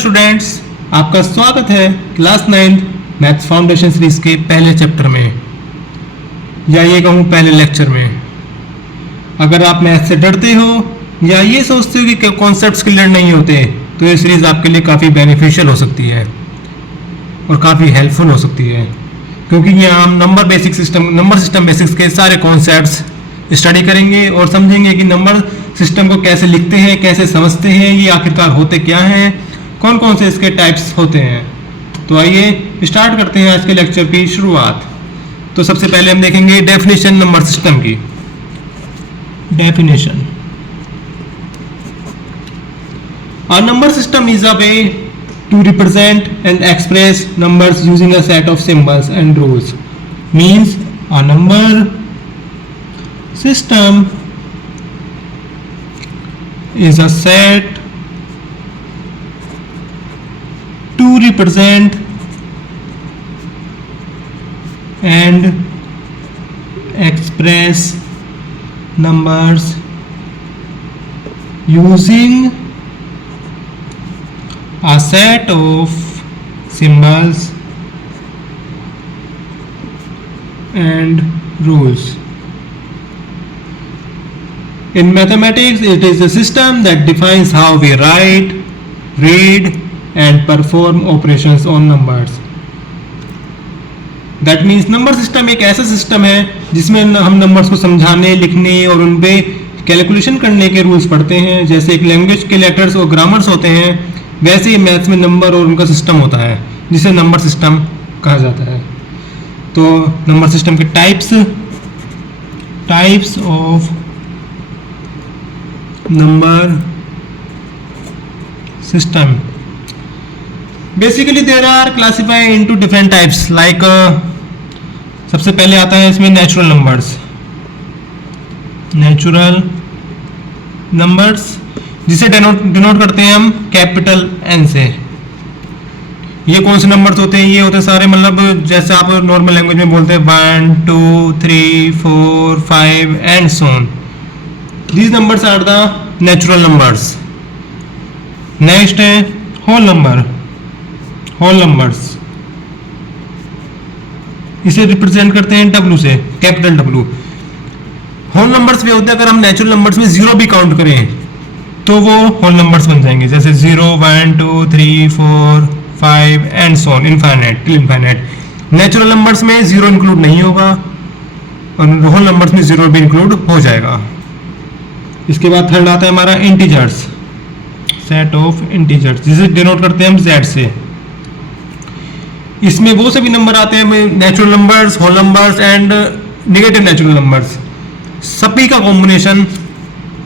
Students, आपका स्वागत है क्लास 9 मैथ्स फाउंडेशन सीरीज के पहले चैप्टर में, या ये कहूँ पहले लेक्चर में। अगर आप मैथ से डरते हो या ये सोचते हो कि कॉन्सेप्ट्स क्लियर नहीं होते, तो ये सीरीज आपके लिए काफ़ी बेनिफिशियल हो सकती है और काफ़ी हेल्पफुल हो सकती है, क्योंकि यहाँ हम नंबर सिस्टम बेसिक्स के सारे कॉन्सेप्ट्स स्टडी करेंगे और समझेंगे कि नंबर सिस्टम को कैसे लिखते हैं, कैसे समझते हैं, ये आखिरकार होते क्या हैं, कौन कौन से इसके टाइप्स होते हैं। तो आइए स्टार्ट करते हैं आज के लेक्चर की शुरुआत। तो सबसे पहले हम देखेंगे डेफिनेशन नंबर सिस्टम की। Definition: A number system is a way to represent and express numbers using a set of symbols and rules. Means a number system is a set to represent and express numbers using a set of symbols and rules. In mathematics, it is a system that defines how we write, read, and perform operations on numbers. That means number system एक ऐसा system है जिसमें हम numbers को समझाने, लिखने और उन पे कैलकुलेशन करने के रूल्स पढ़ते हैं। जैसे एक लैंग्वेज के लेटर्स और ग्रामर्स होते हैं, वैसे ही मैथ्स में नंबर और उनका सिस्टम होता है जिसे नंबर सिस्टम कहा जाता है। तो नंबर सिस्टम के types of number system, basically there are classified into different types. Like सबसे पहले आता है इसमें नेचुरल नंबर्स, जिसे डिनोट करते हैं हम कैपिटल एन से। ये कौन से नंबर्स होते हैं? ये होते हैं सारे, मतलब जैसे आप नॉर्मल लैंग्वेज में बोलते हैं 1 2 3 4 5 and so on. These numbers are the natural numbers. Next है होल नंबर्स, इसे रिप्रेजेंट करते हैं W से, कैपिटल W। होल नंबर्स भी होते हैं, अगर हम नेचुरल नंबर्स में 0 भी काउंट करें तो वो होल नंबर्स बन जाएंगे, जैसे 0 1 2 3 4 5 and so on, infinite till infinite. Natural numbers में 0 इंक्लूड नहीं होगा और होल नंबर्स में 0 भी इंक्लूड हो जाएगा। इसके बाद थर्ड आता है हमारा इंटीजर्स, सेट ऑफ इंटीजर्स, जिसे डिनोट करते हैं हम Z से। इसमें वो सभी नंबर आते हैं, natural numbers, whole numbers and negative natural numbers, सभी का combination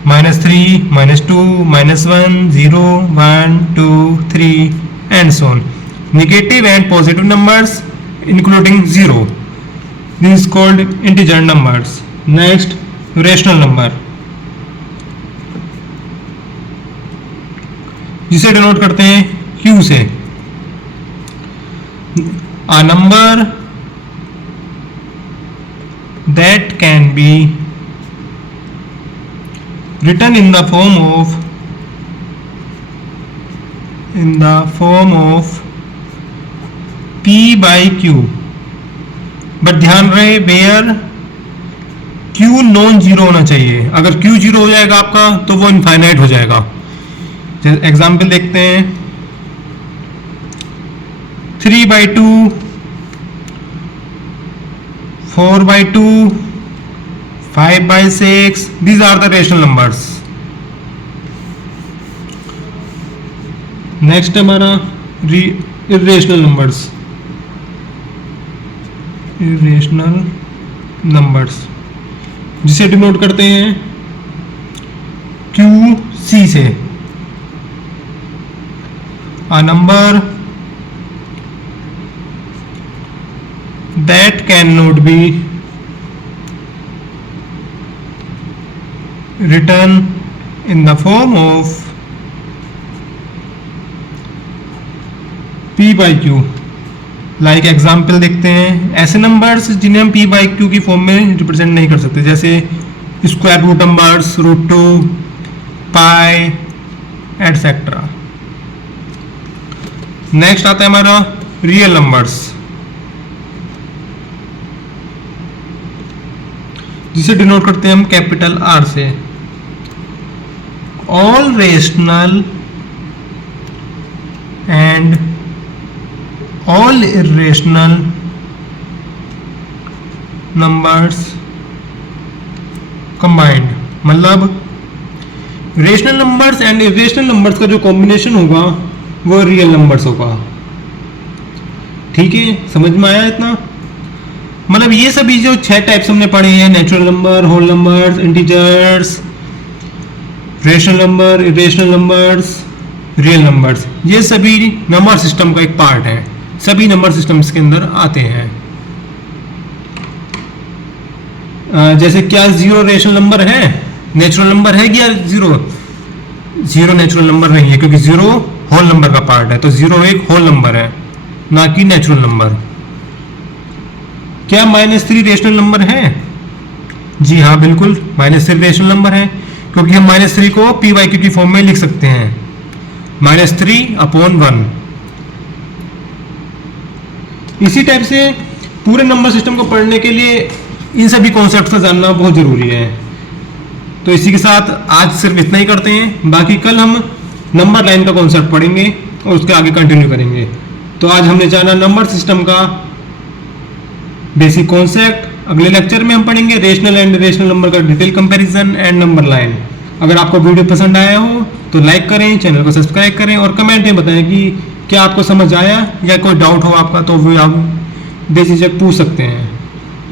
-3 -2 -1 0 1 2 3 and so on. Negative and positive numbers including 0, this is called integer numbers. Next rational number, जिसे डिनोट करते हैं Q से। A number that can be written in the form of P by Q, but ध्यान रहे where Q non zero होना चाहिए। अगर Q zero हो जाएगा आपका तो वो इनफाइनाइट हो जाएगा। एग्जाम्पल देखते हैं, 3 by 2, 4 by 2, 5 by 6, these are the rational numbers. Next हमारा irrational numbers, जिसे डिनोट करते हैं QC से। A number that cannot be written in the form of P by Q। Like example देखते हैं, ऐसे नंबर्स जिन्हें हम P by Q की फॉर्म में रिप्रेजेंट नहीं कर सकते, जैसे स्क्वायर रूट नंबर्स, √2, पाई एटसेट्रा। नेक्स्ट आता है हमारा रियल नंबर्स, जिसे डिनोट करते हैं हम कैपिटल आर से। All rational and all irrational numbers combined, मतलब rational numbers and irrational numbers का जो कॉम्बिनेशन होगा वो रियल नंबर्स होगा। ठीक है, समझ में आया इतना? मतलब ये सभी जो 6 टाइप्स हमने पढ़े हैं, natural number, whole numbers, integers, rational number, irrational numbers, real numbers, ये सभी नंबर सिस्टम का एक पार्ट है, सभी नंबर सिस्टम्स के अंदर आते हैं। जैसे क्या जीरो रेशनल नंबर है, नेचुरल नंबर है क्या? जीरो नेचुरल नंबर नहीं है, क्योंकि जीरो होल नंबर का पार्ट है, तो जीरो एक होल नंबर है, ना कि नेचुरल नंबर। क्या -3 रेशनल नंबर है? जी हाँ, बिल्कुल -3 रेशनल नंबर है, क्योंकि हम -3 को PYQ की फॉर्म में लिख सकते हैं, -3/1। इसी टाइप से पूरे नंबर सिस्टम को पढ़ने के लिए इन सभी कॉन्सेप्ट का जानना बहुत जरूरी है। तो इसी के साथ आज सिर्फ इतना ही करते हैं, बाकी कल हम नंबर लाइन का कॉन्सेप्ट पढ़ेंगे और उसके आगे कंटिन्यू करेंगे। तो आज हमने जाना नंबर सिस्टम का बेसिक कॉन्सेप्ट। अगले लेक्चर में हम पढ़ेंगे रेशनल एंड इरेशनल नंबर का detail comparison and number line. अगर आपको वीडियो पसंद आया हो तो लाइक करें, चैनल को सब्सक्राइब करें और कमेंट में बताएं कि क्या आपको समझ आया या कोई डाउट हो आपका, तो वो आप बेझिझक पूछ सकते हैं।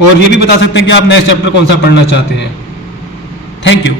और ये भी बता सकते हैं कि आप नेक्स्ट चैप्टर कौन सा पढ़ना चाहते हैं। Thank you.